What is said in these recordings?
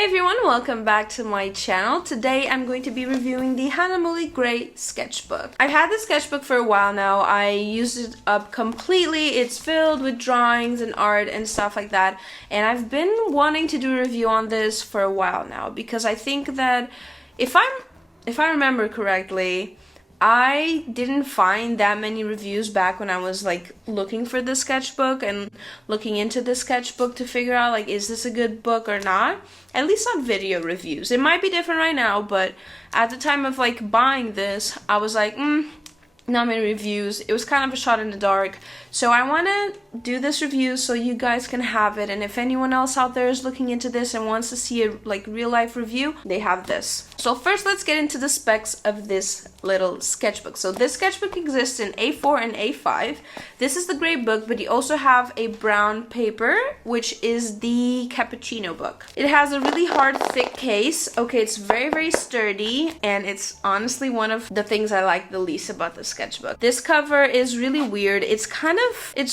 Hey everyone, welcome back to my channel. Today I'm going to be reviewing the Hahnemuhle Gray sketchbook. I've had this sketchbook for a while now. I used it up completely. It's filled with drawings and art and stuff like that. And I've been wanting to do a review on this for a while now because I think that if I remember correctly, I didn't find that many reviews back when I was like looking for the sketchbook and looking into the sketchbook to figure out like, is this a good book or not? At least not video reviews. It might be different right now, but at the time of like buying this, I was like, not many reviews. It was kind of a shot in the dark. So I want to do this review so you guys can have it. And if anyone else out there is looking into this and wants to see a like real life review, they have this. So first let's get into the specs of this little sketchbook. So this sketchbook exists in A4 and A5. This is the gray book, but you also have a brown paper, which is the cappuccino book. It has a really hard, thick case. Okay, it's very, very sturdy, and it's honestly one of the things I like the least about the sketchbook. This cover is really weird. It's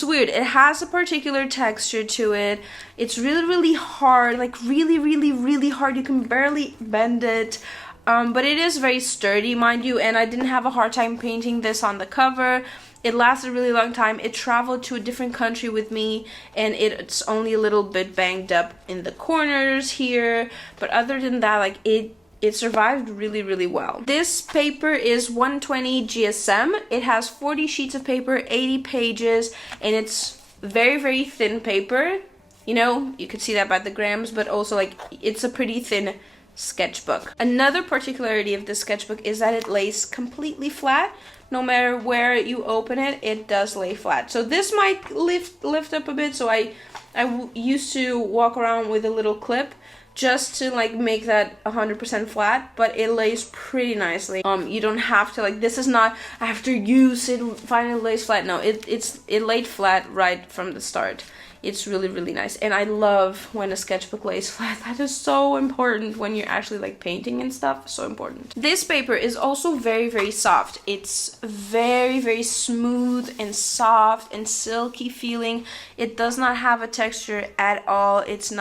weird. It has a particular texture to it. It's really, really hard, like really, really, really hard. You can barely bend it. But it is very sturdy, mind you, and I didn't have a hard time painting this on the cover. It lasted a really long time. It traveled to a different country with me, and it's only a little bit banged up in the corners here. But other than that, like it survived really, really well. This paper is 120 GSM. It has 40 sheets of paper, 80 pages, and it's very, very thin paper. You know, you could see that by the grams, but also like it's a pretty thin sketchbook. Another particularity of this sketchbook is that it lays completely flat. No matter where you open it, it does lay flat. So this might lift up a bit. So I used to walk around with a little clip just to like make that 100% flat, but it lays pretty nicely. You don't have to like, this is not after use it finally lays flat. No, it laid flat right from the start. It's really, really nice, and I love when a sketchbook lays flat. That is so important when you're actually like painting and stuff. So important. This paper is also very, very soft. It's very, very smooth and soft and silky feeling. It does not have a texture at all. It's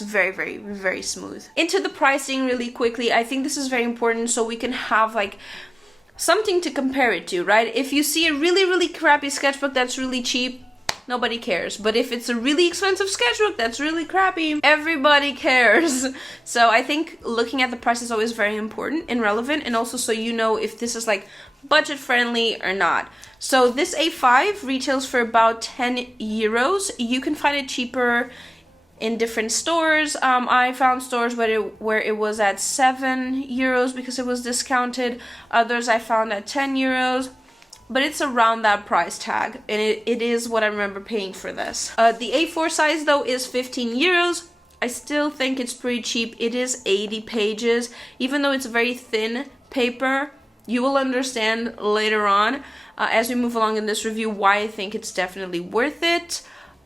very, very, very smooth. Into the pricing really quickly. I think this is very important so we can have like something to compare it to, right? If you see a really, really crappy sketchbook that's really cheap, nobody cares. But if it's a really expensive sketchbook that's really crappy, everybody cares. So I think looking at the price is always very important and relevant, and also so you know if this is like budget friendly or not. So this A5 retails for about 10 euros. You can find it cheaper in different stores. I found stores where it was at 7 euros because it was discounted. Others I found at 10 euros. But it's around that price tag, and it is what I remember paying for this. The A4 size though is 15 euros. I still think it's pretty cheap. It is 80 pages. Even though it's very thin paper, you will understand later on as we move along in this review why I think it's definitely worth it.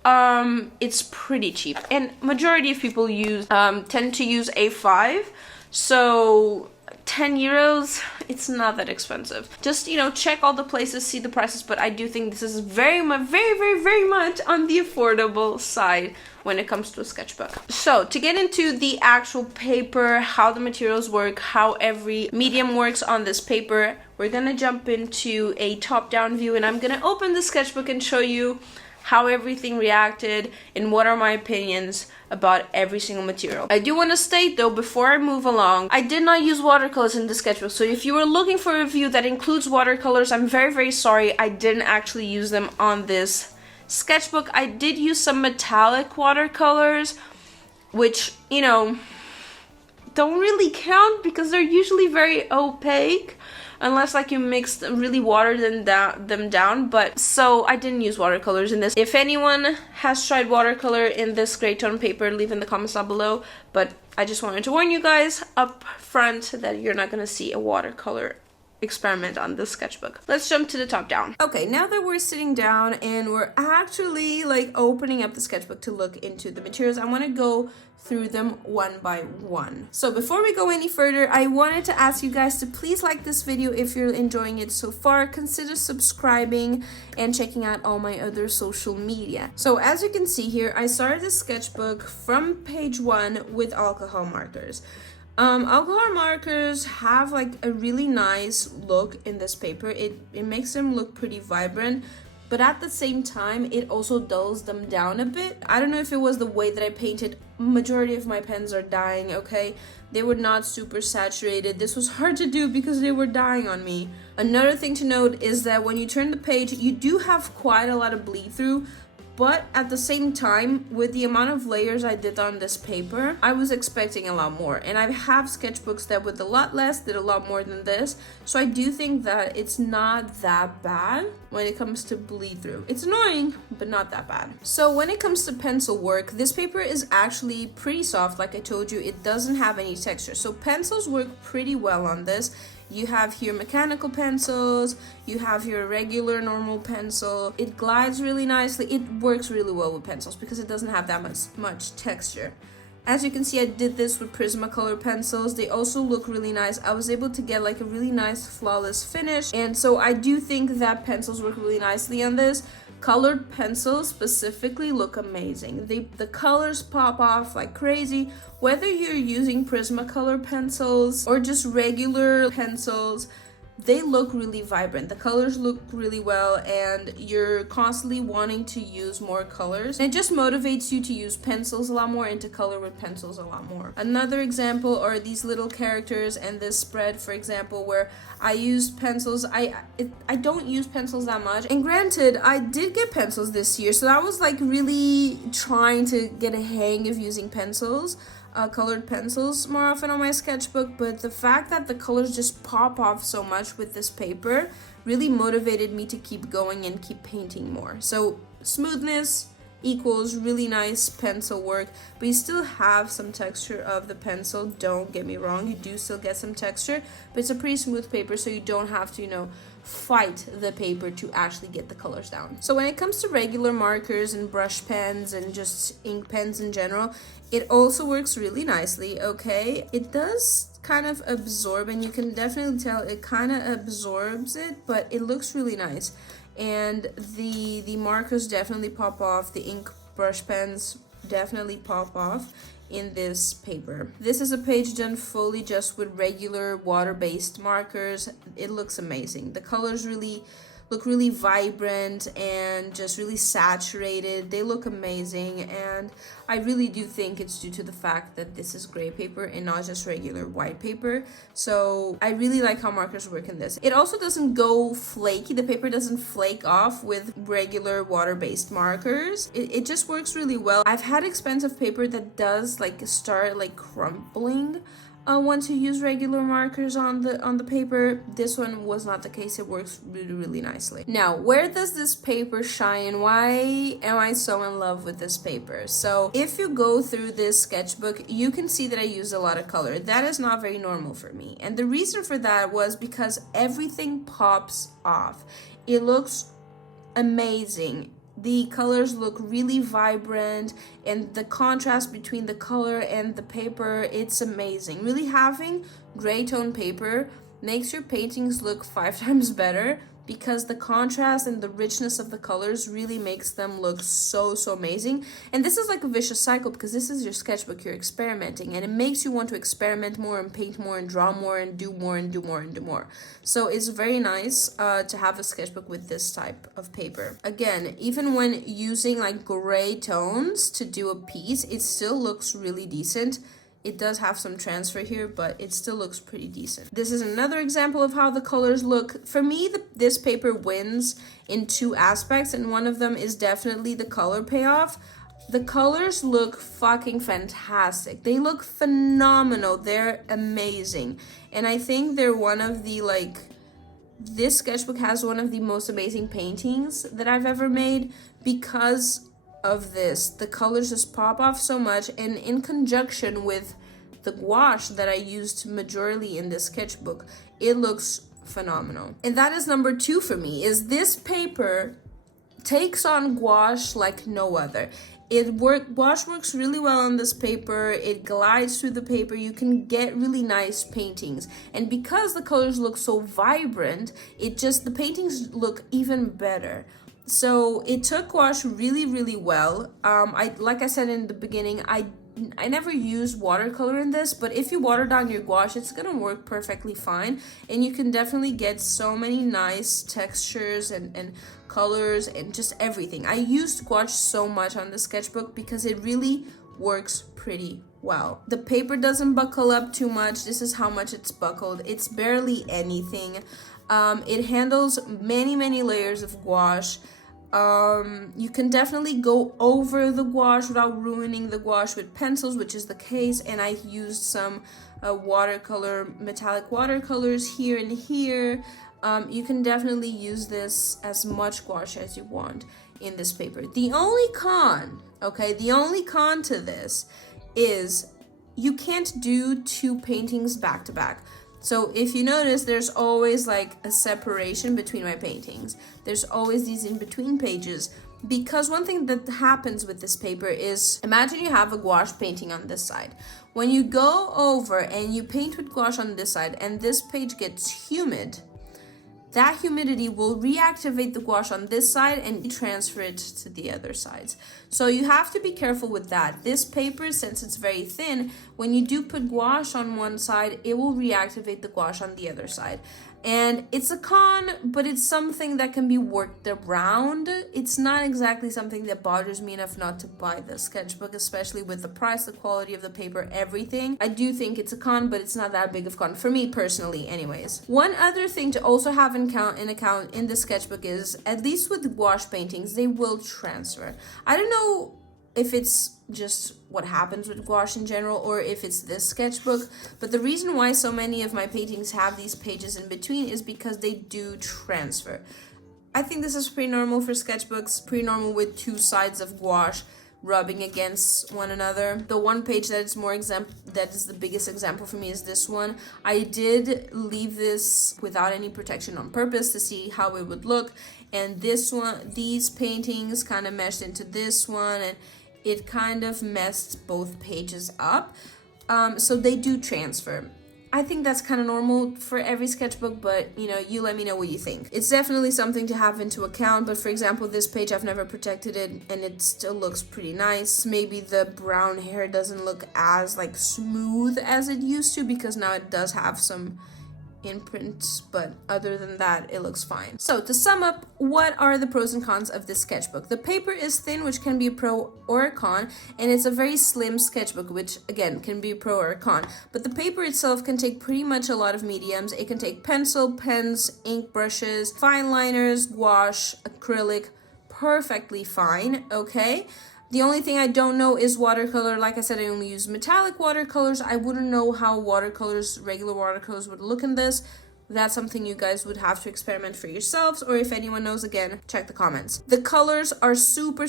It's pretty cheap, and majority of people tend to use A5, so 10 euros, it's not that expensive. Just, you know, check all the places, see the prices, but I do think this is very much on the affordable side when it comes to a sketchbook. So to get into the actual paper, how the materials work, how every medium works on this paper, we're gonna jump into a top-down view, and I'm gonna open the sketchbook and show you how everything reacted and what are my opinions about every single material. I do want to state though, before I move along, I did not use watercolors in the sketchbook. So if you were looking for a review that includes watercolors, I'm very, very sorry. I didn't actually use them on this sketchbook. I did use some metallic watercolors, which, you know, don't really count because they're usually very opaque. Unless like you really water them down, but so I didn't use watercolors in this. If anyone has tried watercolor in this gray tone paper, leave in the comments down below. But I just wanted to warn you guys up front that you're not gonna see a watercolor experiment on this sketchbook. Let's jump to the top down. Okay, now that we're sitting down and we're actually like opening up the sketchbook to look into the materials, I want to go through them one by one. So before we go any further, I wanted to ask you guys to please like this video if you're enjoying it so far. Consider subscribing and checking out all my other social media. So as you can see here, I started this sketchbook from page 1 with alcohol markers. Alcohol markers have like a really nice look in this paper. It makes them look pretty vibrant, but at the same time it also dulls them down a bit. I don't know if it was the way that I painted. Majority of my pens are dying, okay? They were not super saturated. This was hard to do because they were dying on me. Another thing to note is that when you turn the page, you do have quite a lot of bleed through. But at the same time, with the amount of layers I did on this paper, I was expecting a lot more. And I have sketchbooks that with a lot less did a lot more than this. So I do think that it's not that bad when it comes to bleed through. It's annoying, but not that bad. So when it comes to pencil work, this paper is actually pretty soft. Like I told you, it doesn't have any texture. So pencils work pretty well on this. You have here mechanical pencils, you have your regular normal pencil. It glides really nicely. It works really well with pencils because it doesn't have that much texture. As you can see, I did this with Prismacolor pencils. They also look really nice. I was able to get like a really nice flawless finish. And so I do think that pencils work really nicely on this. Colored pencils specifically look amazing. The colors pop off like crazy. Whether you're using Prismacolor pencils or just regular pencils, they look really vibrant. The colors look really well and you're constantly wanting to use more colors. And it just motivates you to use pencils a lot more and to color with pencils a lot more. Another example are these little characters and this spread, for example, where I used pencils. I don't use pencils that much. And granted, I did get pencils this year, so I was like really trying to get a hang of using pencils. Colored pencils more often on my sketchbook, but the fact that the colors just pop off so much with this paper really motivated me to keep going and keep painting more. So smoothness equals really nice pencil work, but you still have some texture of the pencil. Don't get me wrong, you do still get some texture, but it's a pretty smooth paper, so you don't have to, fight the paper to actually get the colors down. So when it comes to regular markers and brush pens and just ink pens in general, it also works really nicely, okay? It does kind of absorb, and you can definitely tell it kind of absorbs it, but it looks really nice. And the markers definitely pop off. The ink brush pens definitely pop off in this paper. This is a page done fully just with regular water-based markers. It looks amazing. The colors look really vibrant and just really saturated. They look amazing, and I really do think it's due to the fact that this is gray paper and not just regular white paper. So I really like how markers work in this. It also doesn't go flaky. The paper doesn't flake off with regular water-based markers. It just works really well. I've had expensive paper that does start crumpling once you use regular markers on the paper. This one was not the case. It works really nicely. Now, where does this paper shine? Why am I so in love with this paper? So if you go through this sketchbook, you can see that I use a lot of color. That is not very normal for me, and the reason for that was because everything pops off. It looks amazing. The colors look really vibrant, and the contrast between the color and the paper, it's amazing. Really, having gray tone paper makes your paintings look 5 times better because the contrast and the richness of the colors really makes them look so amazing. And this is like a vicious cycle because this is your sketchbook, you're experimenting, and it makes you want to experiment more and paint more and draw more and do more and do more and do more. So it's very nice to have a sketchbook with this type of paper. Again, even when using gray tones to do a piece, it still looks really decent. It does have some transfer here, but it still looks pretty decent. This is another example of how the colors look. For me, this paper wins in 2 aspects, and one of them is definitely the color payoff. The colors look fucking fantastic. They look phenomenal. They're amazing. And I think they're one of the, this sketchbook has one of the most amazing paintings that I've ever made because of this. The colors just pop off so much, and in conjunction with the gouache that I used majorly in this sketchbook, it looks phenomenal. And that is number 2 for me, is this paper takes on gouache like no other. Gouache works really well on this paper. It glides through the paper. You can get really nice paintings. And because the colors look so vibrant, the paintings look even better. So it took gouache really, really well. Like I said in the beginning, I never use watercolor in this, but if you water down your gouache, it's gonna work perfectly fine, and you can definitely get so many nice textures and colors and just everything. I used gouache so much on the sketchbook because it really works pretty well. The paper doesn't buckle up too much. This is how much it's buckled. It's barely anything. It handles many layers of gouache. You can definitely go over the gouache without ruining the gouache with pencils, which is the case, and I used some metallic watercolors here and here. You can definitely use this as much gouache as you want in this paper. The only con to this is you can't do 2 paintings back to back. So if you notice, there's always like a separation between my paintings. There's always these in between pages, because one thing that happens with this paper is, imagine you have a gouache painting on this side. When you go over and you paint with gouache on this side and this page gets humid, that humidity will reactivate the gouache on this side and transfer it to the other sides. So you have to be careful with that. This paper, since it's very thin, when you do put gouache on one side, it will reactivate the gouache on the other side. And it's a con, but it's something that can be worked around. It's not exactly something that bothers me enough not to buy the sketchbook, especially with the price, the quality of the paper, everything. I do think it's a con, but it's not that big of a con for me personally anyways. One other thing to also have in account in the sketchbook is, at least with gouache paintings, they will transfer. I don't know if it's just what happens with gouache in general or if it's this sketchbook, but the reason why so many of my paintings have these pages in between is because they do transfer. I think this is pretty normal for sketchbooks, pretty normal with 2 sides of gouache rubbing against one another. The one page that is the biggest example for me is this one. I did leave this without any protection on purpose to see how it would look, and these paintings kind of meshed into this one, and it kind of messed both pages up. So they do transfer. I think that's kind of normal for every sketchbook, but you let me know what you think. It's definitely something to have into account, but for example, this page, I've never protected it and it still looks pretty nice. Maybe the brown hair doesn't look as smooth as it used to, because now it does have some imprints, but other than that, it looks fine. So to sum up, what are the pros and cons of this sketchbook? The paper is thin, which can be a pro or a con, and it's a very slim sketchbook, which again can be a pro or a con. But the paper itself can take pretty much a lot of mediums. It can take pencil, pens, ink brushes, fine liners, gouache, acrylic, perfectly fine, okay? The only thing I don't know is watercolor. Like I said, I only use metallic watercolors. I wouldn't know how regular watercolors would look in this. That's something you guys would have to experiment for yourselves, or if anyone knows, again, check the comments. The colors are super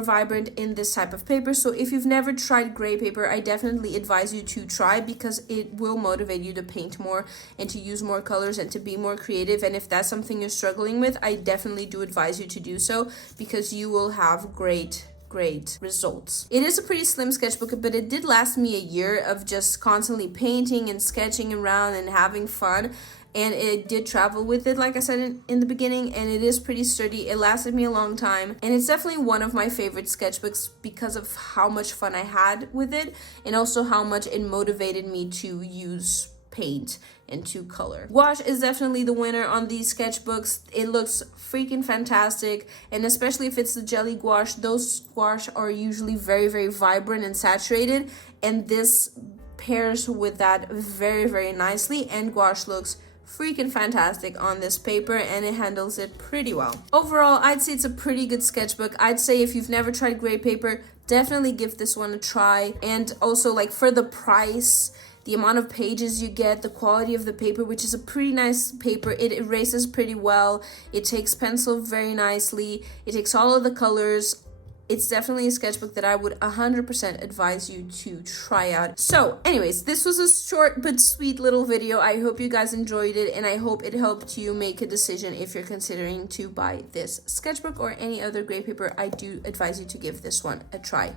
vibrant in this type of paper, so if you've never tried gray paper, I definitely advise you to try, because it will motivate you to paint more and to use more colors and to be more creative. And if that's something you're struggling with, I definitely do advise you to do so, because you will have great results. It is a pretty slim sketchbook, but it did last me a year of just constantly painting and sketching around and having fun, and it did travel with it, like I said in the beginning, and it is pretty sturdy. It lasted me a long time, and it's definitely one of my favorite sketchbooks because of how much fun I had with it, and also how much it motivated me to use paint and to color. Gouache is definitely the winner on these sketchbooks. It looks freaking fantastic, and especially if it's the jelly gouache, those gouache are usually very vibrant and saturated, and this pairs with that very nicely, and gouache looks freaking fantastic on this paper, and it handles it pretty well. Overall, I'd say it's a pretty good sketchbook. I'd say if you've never tried gray paper, definitely give this one a try. And also, for the price, the amount of pages you get, the quality of the paper, which is a pretty nice paper. It erases pretty well. It takes pencil very nicely. It takes all of the colors. it's definitely a sketchbook that I would 100% advise you to try out. So anyways, this was a short but sweet little video. I hope you guys enjoyed it, and I hope it helped you make a decision if you're considering to buy this sketchbook or any other gray paper. I do advise you to give this one a try.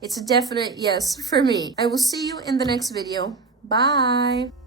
It's a definite yes for me. I will see you in the next video. Bye!